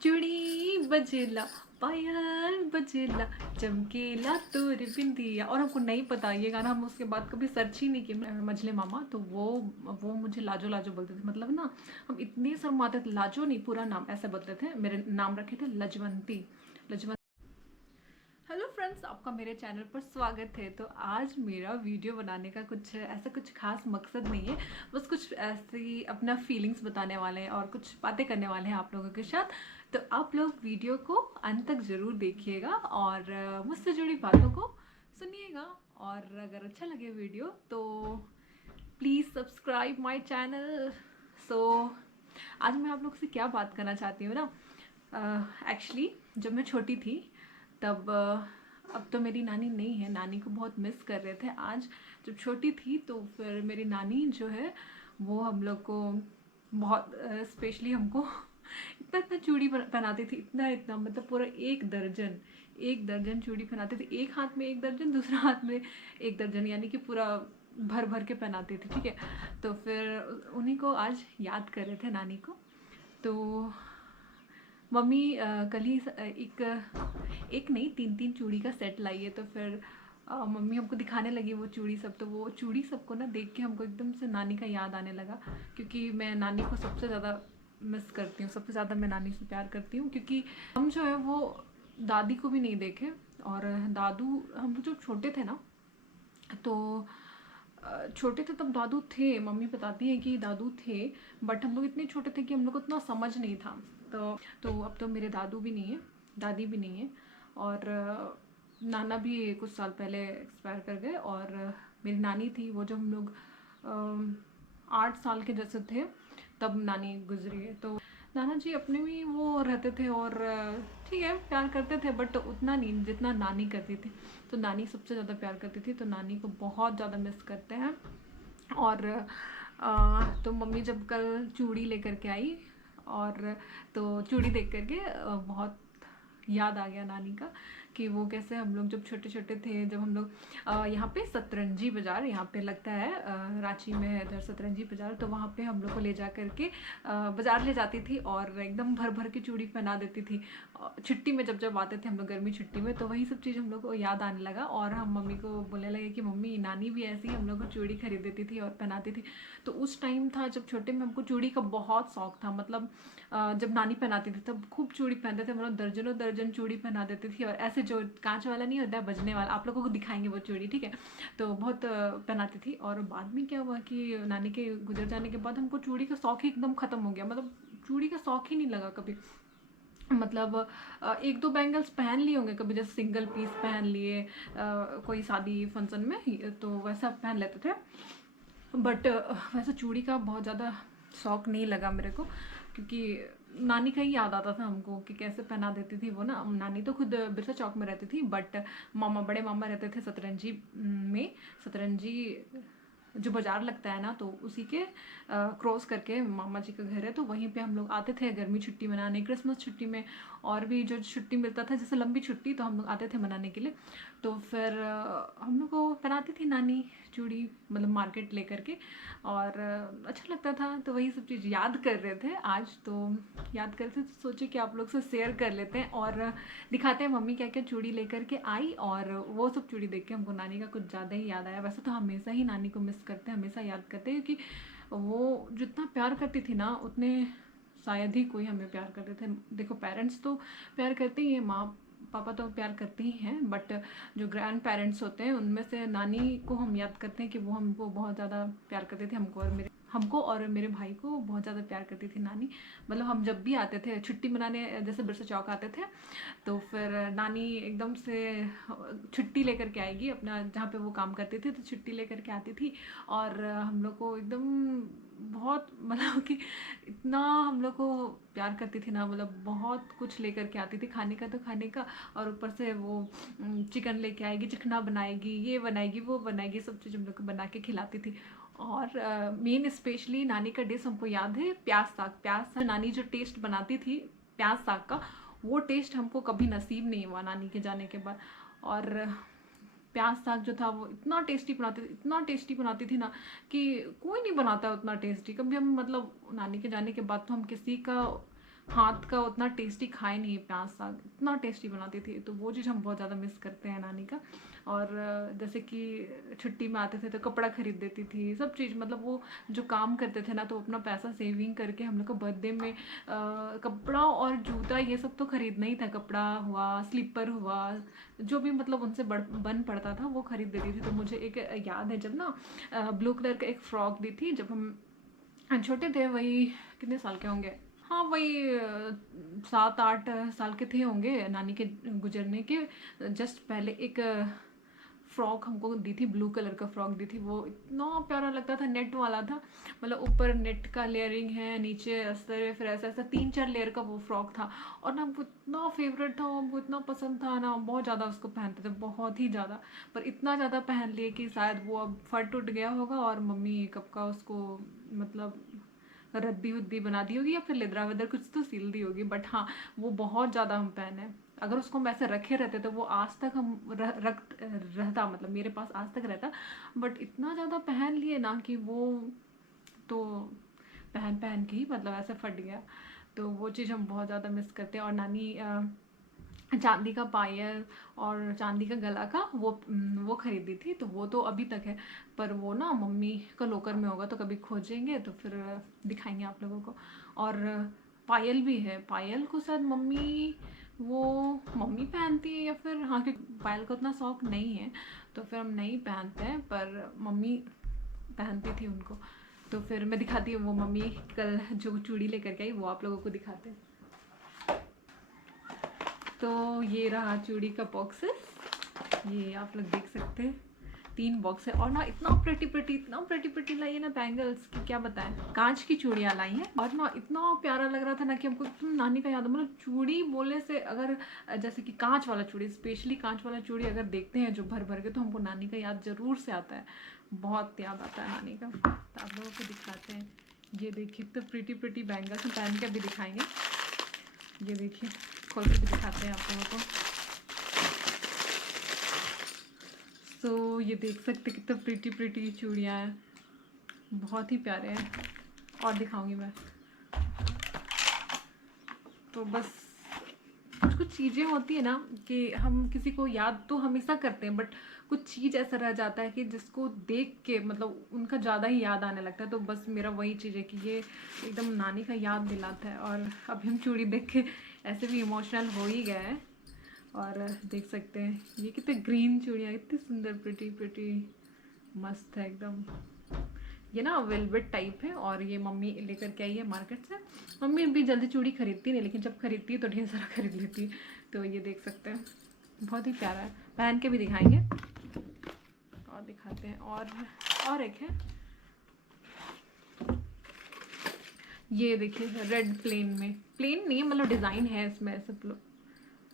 चूड़ी बजेला, पायल बजेला, चमकेला तोर बिंदिया। और हमको नहीं पता ये गाना, हम उसके बाद कभी सर्च ही नहीं किए। मझले मामा तो वो मुझे लाजो लाजो बोलते थे। मतलब ना हम इतने शर्माते थे, लाजो नहीं पूरा नाम ऐसे बोलते थे। मेरे नाम रखे थे लजवंती। लजवंती। हेलो फ्रेंड्स, आपका मेरे चैनल पर स्वागत है। तो आज मेरा वीडियो बनाने का कुछ ऐसा कुछ खास मकसद नहीं है, बस कुछ ऐसी अपना फीलिंग्स बताने वाले हैं और कुछ बातें करने वाले हैं आप लोगों के साथ। तो आप लोग वीडियो को अंत तक ज़रूर देखिएगा और मुझसे जुड़ी बातों को सुनिएगा। और अगर अच्छा लगे वीडियो तो प्लीज़ सब्सक्राइब माई चैनल। सो आज मैं आप लोग से क्या बात करना चाहती हूँ ना, एक्चुअली जब मैं छोटी थी तब अब तो मेरी नानी नहीं है, नानी को बहुत मिस कर रहे थे। आज जब छोटी थी तो फिर मेरी नानी जो है वो हम लोग को बहुत स्पेशली हमको इतना इतना चूड़ी पहनाती थी, इतना इतना मतलब पूरा एक दर्जन चूड़ी पहनाती थी। एक हाथ में एक दर्जन, दूसरा हाथ में एक दर्जन, यानी कि पूरा भर भर के पहनाती थी। ठीक है, तो फिर उन्हीं को आज याद कर रहे थे, नानी को। तो मम्मी कल ही एक नहीं तीन तीन चूड़ी का सेट लाई है। तो फिर मम्मी हमको दिखाने लगी वो चूड़ी सब। तो वो चूड़ी सबको ना देख के हमको एकदम से नानी का याद आने लगा, क्योंकि मैं नानी को सबसे ज़्यादा मिस करती हूँ, सबसे ज़्यादा मैं नानी से प्यार करती हूँ। क्योंकि हम जो है वो दादी को भी नहीं देखे। और दादू, हम जब छोटे थे ना तो छोटे थे तब दादू थे, मम्मी बताती है कि दादू थे, बट हम लोग इतने छोटे थे कि हम लोग को इतना समझ नहीं था। तो अब तो मेरे दादू भी नहीं है, दादी भी नहीं है, और नाना भी कुछ साल पहले एक्सपायर कर गए। और मेरी नानी थी, वो जब हम लोग 8 साल के जैसे थे तब नानी गुजरी है। तो नाना जी अपने में वो रहते थे और ठीक है प्यार करते थे, बट उतना नहीं जितना नानी करती थी। तो नानी सबसे ज़्यादा प्यार करती थी, तो नानी को बहुत ज़्यादा मिस करते हैं। और तो मम्मी जब कल चूड़ी लेकर के आई, और तो चूड़ी देख करके बहुत याद आ गया नानी का, कि वो कैसे हम लोग जब छोटे छोटे थे, जब हम लोग यहाँ पे सतरंजी बाज़ार यहाँ पे लगता है, रांची में है इधर सतरंजी बाज़ार। तो वहाँ पे हम लोग को ले जा करके बाज़ार ले जाती थी और एकदम भर भर की चूड़ी पहना देती थी। छुट्टी में जब जब आते थे हम लोग गर्मी छुट्टी में, तो वही सब चीज़ हम लोग को याद आने लगा। और हम मम्मी को बोलने लगे कि मम्मी नानी भी ऐसी हम लोग को चूड़ी खरीद देती थी और पहनाती थी। तो उस टाइम था जब छोटे में हमको चूड़ी का बहुत शौक था। मतलब जब नानी पहनाती थी तब खूब चूड़ी पहनते थे, मतलब दर्जनों दर्जन चूड़ी पहना देती थी। और ऐसे जो कांच वाला नहीं होता है, बजने वाला, आप लोगों को दिखाएंगे वो चूड़ी, ठीक है। तो बहुत पहनाती थी। और बाद में क्या हुआ कि नानी के गुजर जाने के बाद हमको चूड़ी का शौक ही एकदम ख़त्म हो गया। मतलब चूड़ी का शौक ही नहीं लगा कभी। मतलब एक दो बैंगल्स पहन लिए होंगे कभी, जैसे सिंगल पीस पहन लिए कोई शादी फंक्शन में, तो वैसा पहन लेते थे। बट वैसे चूड़ी का बहुत ज़्यादा शौक नहीं लगा मेरे को, क्योंकि नानी का ही याद आता था हमको कि कैसे पहना देती थी वो ना। नानी तो खुद बिरसा चौक में रहती थी, बट मामा, बड़े मामा रहते थे सतरंजी में। सतरंजी जो बाज़ार लगता है ना, तो उसी के क्रॉस करके मामा जी का घर है। तो वहीं पे हम लोग आते थे गर्मी छुट्टी मनाने, क्रिसमस छुट्टी में, और भी जो छुट्टी मिलता था जैसे लंबी छुट्टी, तो हम लोग आते थे मनाने के लिए। तो फिर हम लोग को पहनाती थी नानी चूड़ी, मतलब मार्केट लेकर के, और अच्छा लगता था। तो वही सब चीज़ याद कर रहे थे आज। तो याद करते तो सोचे कि आप लोग से शेयर कर लेते हैं और दिखाते हैं मम्मी क्या क्या चूड़ी लेकर के आई। और वो सब चूड़ी देख के हमको नानी का कुछ ज़्यादा ही याद आया। वैसे तो हमेशा ही नानी को मिस करते हैं, हमेशा याद करते हैं, क्योंकि वो जितना प्यार करती थी ना, उतने शायद ही कोई हमें प्यार करते थे। देखो पेरेंट्स तो प्यार करते ही हैं, माँ पापा तो प्यार करते ही हैं, बट जो ग्रैंड पेरेंट्स होते हैं उनमें से नानी को हम याद करते हैं कि वो हमको बहुत ज़्यादा प्यार करते थे, हमको और मेरे भाई को बहुत ज़्यादा प्यार करती थी नानी। मतलब हम जब भी आते थे छुट्टी मनाने, जैसे बिरसा चौक आते थे, तो फिर नानी एकदम से छुट्टी लेकर के आएगी अपना, जहाँ पे वो काम करती थी, तो छुट्टी लेकर के आती थी। और हम लोग को एकदम बहुत मतलब कि इतना हम लोग को प्यार करती थी ना, मतलब बहुत कुछ लेकर के आती थी खाने का, तो खाने का, और ऊपर से वो चिकन लेके आएगी, चिकना बनाएगी, ये बनाएगी, वो बनाएगी, सब चीज़ हम लोग को बना के खिलाती थी। और मेन स्पेशली नानी का डिश हमको याद है, प्याज साग। प्याज साग नानी जो टेस्ट बनाती थी प्याज साग का, वो टेस्ट हमको कभी नसीब नहीं हुआ नानी के जाने के बाद। और प्याज साग जो था वो इतना टेस्टी बनाती थी, इतना टेस्टी बनाती थी ना, कि कोई नहीं बनाता उतना टेस्टी कभी। हम मतलब नानी के जाने के बाद तो हम किसी का हाथ का उतना टेस्टी खाए नहीं है, प्याज साग इतना टेस्टी बनाती थी। तो वो चीज़ हम बहुत ज़्यादा मिस करते हैं नानी का। और जैसे कि छुट्टी में आते थे तो कपड़ा खरीद देती थी, सब चीज़ मतलब वो जो काम करते थे ना, तो अपना पैसा सेविंग करके हम लोग को बर्थडे में कपड़ा और जूता ये सब तो खरीदना ही था। कपड़ा हुआ, स्लीपर हुआ, जो भी मतलब उनसे बन पड़ता था वो खरीद देती थी। तो मुझे एक याद है, जब ना ब्लू कलर का एक फ्रॉक दी थी जब हम छोटे थे, वही कितने साल के होंगे, हाँ वही 7-8 साल के थे होंगे, नानी के गुजरने के जस्ट पहले एक फ्रॉक हमको दी थी, ब्लू कलर का फ्रॉक दी थी। वो इतना प्यारा लगता था, नेट वाला था, मतलब ऊपर नेट का लेयरिंग है, नीचे अस्तर है, फिर ऐसा ऐसा 3-4 लेयर का वो फ्रॉक था। और ना हमको इतना फेवरेट था, हमको इतना पसंद था ना, बहुत ज़्यादा उसको पहनते थे, बहुत ही ज़्यादा। पर इतना ज़्यादा पहन लिए कि शायद वो अब फट उठ गया होगा और मम्मी कब का उसको मतलब रद्दी उद्दी बना दी होगी, या फिर लेदरा वेदर कुछ तो सिल दी होगी। बट हाँ, वो बहुत ज़्यादा हम पहने। अगर उसको हम ऐसे रखे रहते तो वो आज तक हम रहता, मतलब मेरे पास आज तक रहता। बट इतना ज़्यादा पहन लिए ना कि वो तो पहन पहन के ही मतलब ऐसे फट गया। तो वो चीज़ हम बहुत ज़्यादा मिस करते हैं। और नानी चांदी का पायल और चांदी का गला का वो खरीदी थी, तो वो तो अभी तक है। पर वो ना मम्मी का लोकर में होगा, तो कभी खोजेंगे तो फिर दिखाएंगे आप लोगों को। और पायल भी है, पायल को शायद वो मम्मी पहनती है, या फिर हाँ, क्योंकि पायल का उतना शौक नहीं है तो फिर हम नहीं पहनते हैं, पर मम्मी पहनती थी उनको। तो फिर मैं दिखाती हूँ वो मम्मी कल जो चूड़ी लेकर के आई, वो आप लोगों को दिखाते हैं। तो ये रहा चूड़ी का बॉक्सेस, ये आप लोग देख सकते हैं, 3 बॉक्स है। और ना इतना प्रेटी लाई है ना बैंगल्स की, क्या बताएं, कांच की चूड़ियाँ लाई हैं। और ना इतना प्यारा लग रहा था ना कि हमको एकदम नानी का याद, मतलब चूड़ी बोलने से अगर जैसे कि कांच वाला चूड़ी, स्पेशली कांच वाला चूड़ी अगर देखते हैं जो भर भर के, तो हमको नानी का याद जरूर से आता है, बहुत याद आता है नानी का। तो आप लोगों को दिखाते हैं, ये देखिए तो प्रीटी बैंगल्स हम पहन के अभी दिखाएंगे। ये देखिए खोल के भी दिखाते हैं आप लोगों को। तो ये देख सकते कितना प्रीटी चूड़ियाँ हैं, बहुत ही प्यारे हैं। और दिखाऊंगी मैं। तो बस कुछ कुछ चीज़ें होती है ना कि हम किसी को याद तो हमेशा करते हैं, बट कुछ चीज़ ऐसा रह जाता है कि जिसको देख के मतलब उनका ज़्यादा ही याद आने लगता है। तो बस मेरा वही चीज़ है कि ये एकदम नानी का याद दिलाता है। और अभी हम चूड़ी देख के ऐसे भी इमोशनल हो ही गए हैं। और देख सकते हैं ये कितने ग्रीन चूड़ियाँ, इतनी सुंदर प्रिटी मस्त है एकदम। ये ना वेलवेट टाइप है, और ये मम्मी लेकर के आई है मार्केट से। मम्मी भी जल्दी चूड़ी खरीदती नहीं, लेकिन जब खरीदती है तो ढेर सारा खरीद लेती है। तो ये देख सकते हैं, बहुत ही प्यारा है, पहन के भी दिखाएंगे और दिखाते हैं। और एक है, ये देखिए रेड प्लेन नहीं है, मतलब डिज़ाइन है इसमें ऐसे,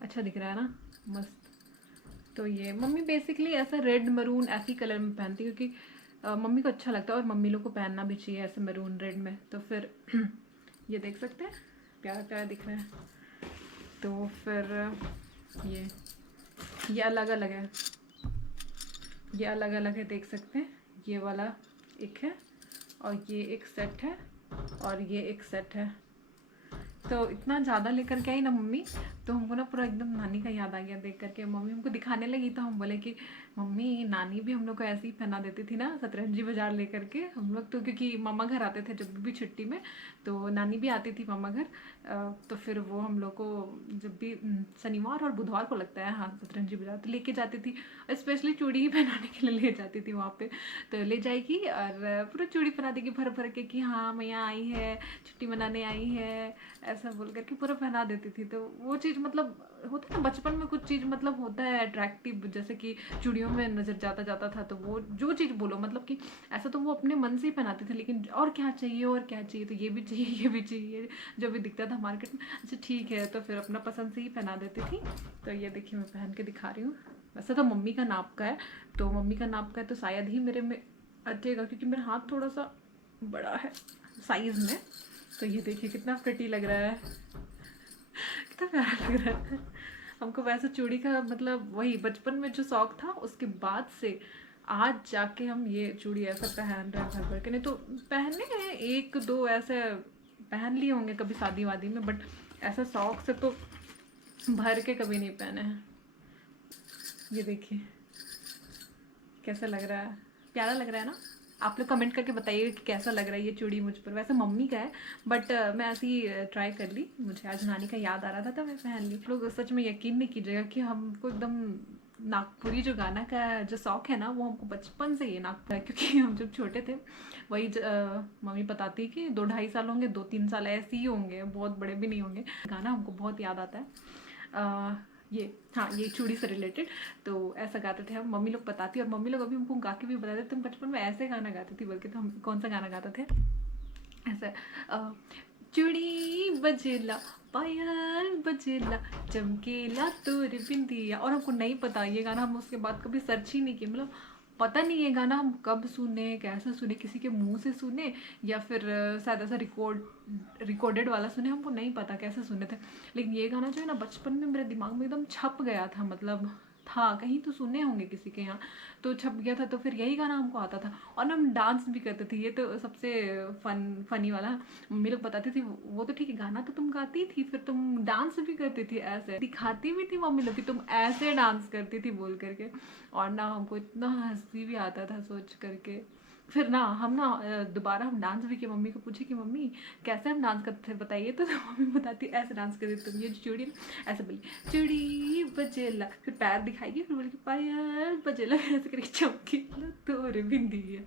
अच्छा दिख रहा है ना, मस्त। तो ये मम्मी बेसिकली ऐसा रेड मरून ऐसी कलर में पहनती है, क्योंकि मम्मी को अच्छा लगता है और मम्मी लोग को पहनना भी चाहिए ऐसे मरून रेड में। तो फिर ये देख सकते हैं, प्यारा प्यारा दिख रहा है। तो फिर ये अलग अलग है, ये अलग अलग है, देख सकते हैं। ये वाला एक है, और ये एक सेट है, और ये एक सेट है। तो इतना ज़्यादा लेकर के आई ना मम्मी, तो हमको ना पूरा एकदम नानी का याद आ गया देख करके। मम्मी हमको दिखाने लगी तो हम बोले कि मम्मी नानी भी हम लोग को ऐसे ही पहना देती थी ना, सतरंजी बाजार लेकर के हम लोग। तो क्योंकि मामा घर आते थे जब भी छुट्टी में, तो नानी भी आती थी मामा घर। तो फिर वो हम लोग को जब भी शनिवार और बुधवार को लगता है, हाँ, सतरंजी बाजार तो लेके जाती थी। स्पेशली चूड़ी ही पहनाने के लिए ले जाती थी वहाँ पे। तो ले जाएगी और पूरा चूड़ी पहना देगी भर भर के कि हाँ मैया आई है, छुट्टी मनाने आई है, ऐसा बोल करके पूरा पहना देती थी। तो वो चीज़ मतलब होता है ना बचपन में, कुछ चीज़ मतलब होता है अट्रैक्टिव, जैसे कि चूड़ियों में नज़र जाता था। तो वो जो चीज़ बोलो मतलब कि ऐसा तो वो अपने मन से ही पहनाते थे, लेकिन और क्या चाहिए और क्या चाहिए, तो ये भी चाहिए ये भी चाहिए, जो भी दिखता था मार्केट में, अच्छा ठीक है, तो फिर अपना पसंद से ही पहना देती थी। तो ये देखिए मैं पहन के दिखा रही हूँ। वैसे तो मम्मी का नाप का है, तो मम्मी का नाप का है तो शायद ही मेरे में अटेगा, क्योंकि मेरा हाथ थोड़ा सा बड़ा है साइज़ में। तो ये देखिए कितना प्रिटी लग रहा है, कितना प्यारा लग रहा है। हमको वैसे चूड़ी का मतलब वही बचपन में जो शौक था, उसके बाद से आज जाके हम ये चूड़ी ऐसा पहन रहे हैं भर भर के। नहीं तो पहने हैं 1-2 ऐसे पहन लिए होंगे कभी शादी वादी में, बट ऐसा शौक से तो भर के कभी नहीं पहने हैं। ये देखिए कैसा लग रहा है, प्यारा लग रहा है ना। आप लोग कमेंट करके बताइए कि कैसा लग रहा है ये चूड़ी मुझ पर। वैसे मम्मी का है बट मैं ऐसे ही ट्राई कर ली, मुझे आज नानी का याद आ रहा था तो मैं पहन ली। लोग सच में यकीन नहीं कीजिएगा कि हमको एकदम नागपुरी जो गाना का जो शौक है ना, वो हमको बचपन से ही नागपुर है, क्योंकि हम जब छोटे थे वही मम्मी बताती है कि 2-2.5 साल होंगे, 2-3 साल ऐसे ही होंगे, बहुत बड़े भी नहीं होंगे। गाना हमको बहुत याद आता है। ये हाँ, ये चूड़ी से रिलेटेड तो ऐसा गाते थे हम, मम्मी लोग बताती, और मम्मी लोग अभी हमको गा के भी बताते थे तुम बचपन में ऐसे गाना गाती थी बोल के। तो हम कौन सा गाना गाते थे ऐसा, चूड़ी बजेला पायल बजेला चमकेला तोर बिंदिया। और हमको नहीं पता ये गाना, हम उसके बाद कभी सर्च ही नहीं किया, मतलब पता नहीं ये गाना हम कब सुने, कैसे सुने, किसी के मुंह से सुने या फिर शायद ऐसा रिकॉर्डेड वाला सुने, हमको नहीं पता कैसे सुने थे। लेकिन ये गाना जो है ना बचपन में मेरे दिमाग में एकदम छप गया था, मतलब था कहीं तो सुने होंगे किसी के यहाँ, तो छप गया था। तो फिर यही गाना हमको आता था और हम डांस भी करते थे। ये तो सबसे फनी वाला। मम्मी लोग बताती थी वो तो ठीक है, गाना तो तुम गाती थी, फिर तुम डांस भी करती थी, ऐसे दिखाती भी थी मम्मी लोग कि तुम ऐसे डांस करती थी बोल करके। और ना हमको इतना हंसी भी आता था सोच करके। फिर ना हम ना दोबारा हम डांस भी किए, मम्मी को पूछे कि मम्मी कैसे हम डांस करते थे बताइए, तो मम्मी बताती ऐसे डांस करती तुम, ये चूड़ी ऐसे बोली चूड़ी बजेला, फिर पैर दिखाएगी, फिर बोली पायल बजेला, फिर ऐसे करके चमकी तोरे बिंदी है।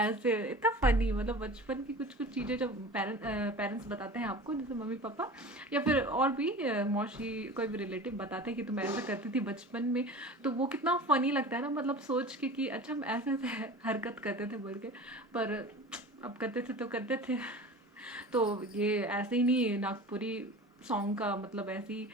ऐसे इतना फनी, मतलब बचपन की कुछ कुछ चीज़ें जब पेरेंट्स बताते हैं आपको, जैसे मम्मी पापा या फिर और भी मौसी कोई भी रिलेटिव बताते हैं कि तुम ऐसा करती थी बचपन में, तो वो कितना फ़नी लगता है ना, मतलब सोच के कि अच्छा हम ऐसे ऐसे हरकत करते थे बोल के। पर अब करते थे तो करते थे। तो ये ऐसे ही नहीं, नागपुरी सॉन्ग का मतलब ऐसी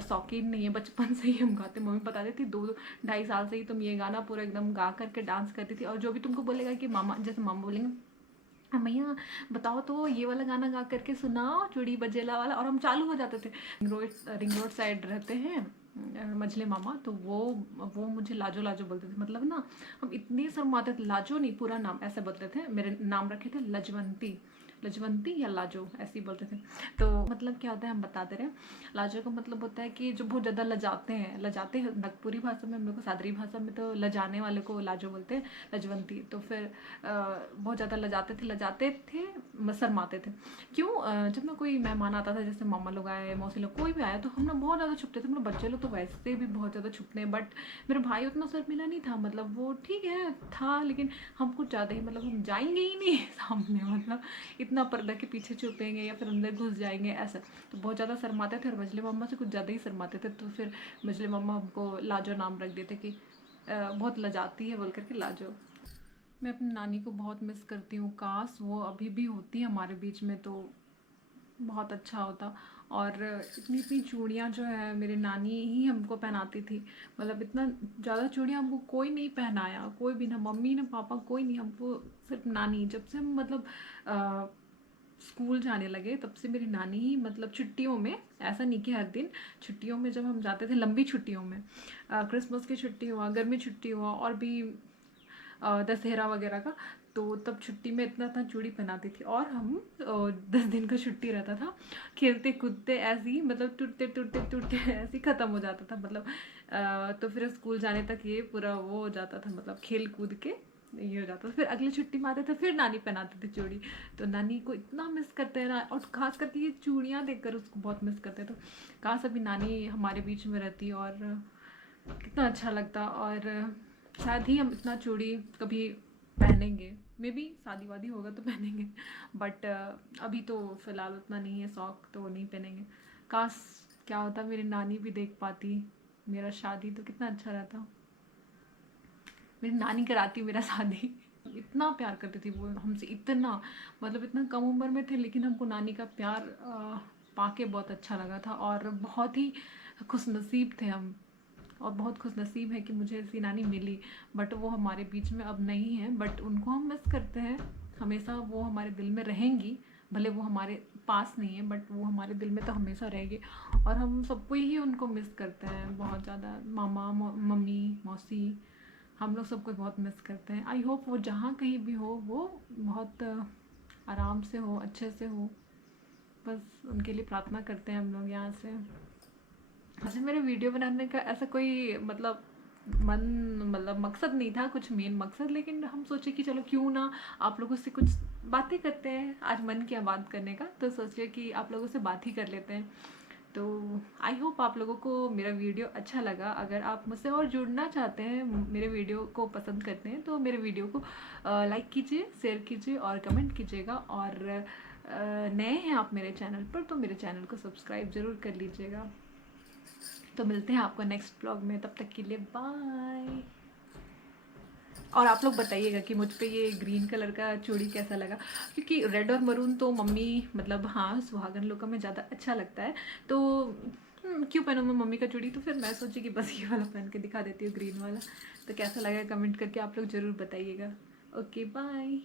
शौकीन नहीं है, बचपन से ही हम गाते। मम्मी बताती थी 2-2.5 साल से ही तुम ये गाना पूरा एकदम गा करके डांस करती थी। और जो भी तुमको बोलेगा कि मामा, जैसे मामा बोलेंगे मैया बताओ तो ये वाला गाना गा करके सुनाओ चूड़ी बजेला वाला, और हम चालू हो जाते थे। रिंग रोड साइड रहते हैं मझले मामा, तो वो मुझे लाजो लाजो बोलते थे, मतलब ना हम इतने शर्माते थे। लाजो नहीं, पूरा नाम ऐसे बोलते थे, मेरे नाम रखे थे लजवंती, लजवंती या लाजो ऐसे ही बोलते थे। तो मतलब क्या होता है हम बताते रहे। लाजो का मतलब होता है कि जो बहुत ज़्यादा लजाते हैं, लजाते हैं नागपुरी भाषा में, हम लोग को सादरी भाषा में तो लजाने वाले को लाजो बोलते हैं, लजवंती। तो फिर बहुत ज़्यादा लजाते थे, शर्माते थे। क्यों? जब मैं कोई मेहमान आता था, जैसे मामा लोग आए, मौसी लोग, कोई भी आया, तो हम ना बहुत ज़्यादा छुपते थे। मतलब बच्चे लोग तो वैसे भी बहुत ज़्यादा छुपते हैं, बट मेरा भाई उतना शर्मीला नहीं था, मतलब वो ठीक है था, लेकिन हम कुछ ज़्यादा ही, मतलब हम जाएंगे ही नहीं सामने, मतलब इतना पर्दा के पीछे छुपेंगे या फिर अंदर घुस जाएंगे ऐसा। तो बहुत ज़्यादा शर्माते थे और मझले मम्मा से कुछ ज़्यादा ही शर्माते थे। तो फिर मझले मम्मा हमको लाजो नाम रख देते कि बहुत लजाती है बोल करके लाजो। मैं अपनी नानी को बहुत मिस करती हूँ, काश वो अभी भी होती हमारे बीच में तो बहुत अच्छा होता। और इतनी इतनी चूड़ियाँ जो है मेरी नानी ही हमको पहनाती थी, मतलब इतना ज़्यादा चूड़ियाँ हमको कोई नहीं पहनाया, कोई भी, ना मम्मी ना पापा, कोई नहीं, हमको सिर्फ नानी। जब से हम मतलब स्कूल जाने लगे तब से मेरी नानी ही, मतलब छुट्टियों में, ऐसा नहीं कि हर दिन, छुट्टियों में जब हम जाते थे, लंबी छुट्टियों में, क्रिसमस की छुट्टी हुआ, गर्मी छुट्टी हुआ, और भी दशहरा वगैरह का, तो तब छुट्टी में इतना इतना चूड़ी पहनाती थी। और हम 10 दिन का छुट्टी रहता था, खेलते कूदते ऐसे ही, मतलब टूटते टूटते टूटते ऐसे ही ख़त्म हो जाता था, मतलब तो फिर स्कूल जाने तक ये पूरा वो हो जाता था, मतलब खेल कूद के ये हो जाता था। फिर अगली छुट्टी में आते थे, फिर नानी पहनाती थी चूड़ी। तो नानी को इतना मिस करते हैं ना, और खास करके ये चूड़ियाँ देखकर उसको बहुत मिस करते हैं। तो काश अभी नानी हमारे बीच में रहती और कितना अच्छा लगता। और शायद ही हम इतना चूड़ी कभी पहनेंगे, मे बी शादी वादी होगा तो पहनेंगे, बट अभी तो फ़िलहाल उतना नहीं है शौक, तो नहीं पहनेंगे। काश क्या होता मेरी नानी भी देख पाती मेरा शादी, तो कितना अच्छा रहता। मेरी नानी कराती मेरा शादी। इतना प्यार करती थी वो हमसे, इतना, मतलब इतना कम उम्र में थे, लेकिन हमको नानी का प्यार पाके बहुत अच्छा लगा था। और बहुत ही खुशनसीब थे हम, और बहुत खुशनसीब है कि मुझे ऐसी नानी मिली। बट वो हमारे बीच में अब नहीं है, बट उनको हम मिस करते हैं हमेशा। वो हमारे दिल में रहेंगी, भले वो हमारे पास नहीं है, बट वो हमारे दिल में तो हमेशा रहेगी। और हम सबको ही उनको मिस करते हैं बहुत ज़्यादा, मामा मम्मी मौसी, हम लोग सबको बहुत मिस करते हैं। आई होप वो जहाँ कहीं भी हो, वो बहुत आराम से हो, अच्छे से हो। बस उनके लिए प्रार्थना करते हैं हम लोग यहाँ से। अच्छा, मेरे वीडियो बनाने का ऐसा कोई मतलब मन मतलब मकसद नहीं था, कुछ मेन मकसद, लेकिन हम सोचे कि चलो क्यों ना आप लोगों से कुछ बातें करते हैं। आज मन किया बात करने का, तो सोचे कि आप लोगों से बात ही कर लेते हैं। तो आई होप आप लोगों को मेरा वीडियो अच्छा लगा। अगर आप मुझसे और जुड़ना चाहते हैं, मेरे वीडियो को पसंद करते हैं, तो मेरे वीडियो को लाइक कीजिए, शेयर कीजिए और कमेंट कीजिएगा। और नए हैं आप मेरे चैनल पर, तो मेरे चैनल को सब्सक्राइब ज़रूर कर लीजिएगा। तो मिलते हैं आपको नेक्स्ट ब्लॉग में, तब तक के लिए बाय। और आप लोग बताइएगा कि मुझ पे ये ग्रीन कलर का चूड़ी कैसा लगा, क्योंकि रेड और मरून तो मम्मी मतलब हाँ सुहागन लोगों में ज़्यादा अच्छा लगता है। तो क्यों पहनूँ मैं मम्मी का चूड़ी, तो फिर मैं सोची कि बस ये वाला पहन के दिखा देती हूँ, ग्रीन वाला। तो कैसा लगा कमेंट करके आप लोग ज़रूर बताइएगा। Okay bye.